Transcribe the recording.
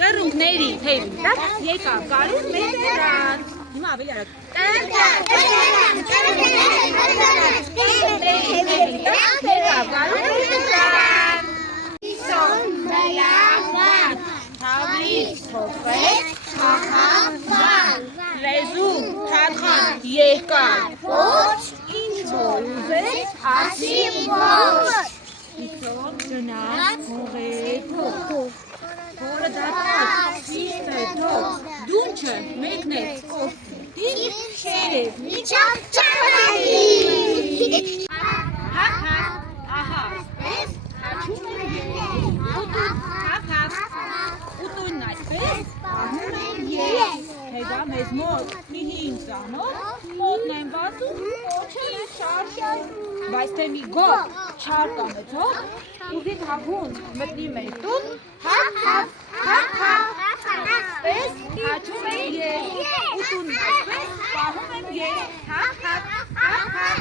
կռունկների թեյրին տակ եկավ գարուն մեր դրան։ Հիմա ավելի արագ։ Եկավ գարուն մեր դրան։ Իսոն բլավան, թավից թոփեց, ախավան, լեզուն թաթխան եկավ ոչ, ինչ որ ուզեց, ասի ոչ։ Իսոն գնաց հողերով, հորը դարձավ շիշտետով, դունչը մեկնեց կողքին, շերև միջավ ճարվարի։ Հապ-հապ, ահա, այսպես հաչում են ես, ուտուն, հապ-հապ, ուտունն այսպես պահում են ես, հետա մեզ մոտ մի 5 ծանոթ, մոտն են բացում, կոչել են շարշար, բայց թե մի գոհ չար կամեցող, ուզիտ հագուն մտնի մեր տուն, հապ-հապ, հապ-հապ, այսպես հաչում են ես, ուտունն այսպես պահում են ես, հապ-հապ, հապ-հապ,